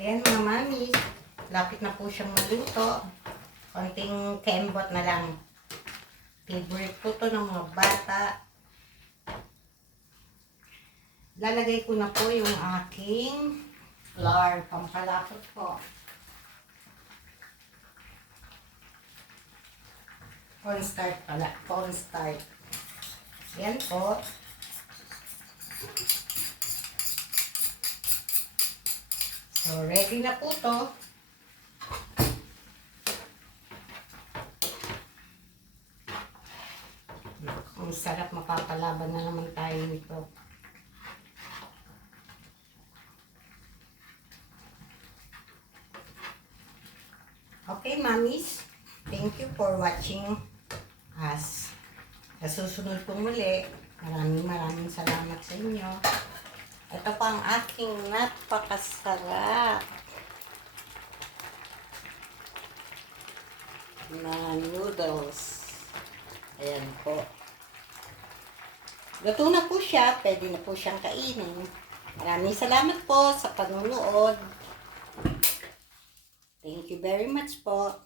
Ayan mga mami, lapit na po siyang maluto. Konting kembot na lang. Favorite po to ng mga bata. Lalagay ko na po yung aking flour, pampalapot po. Cornstarch pala, cornstarch. Yan po. So, ready na po to. Ang sarap, mapapalaban na naman tayo nito. Okay, mommies. Thank you for watching us. Sa susunod po muli, maraming salamat sa inyo. Ito pa ang aking napakasarap na noodles. Ayan po. Luto na po siya. Pwede na po siyang kainin. Maraming salamat po sa panunood. Thank you very much po.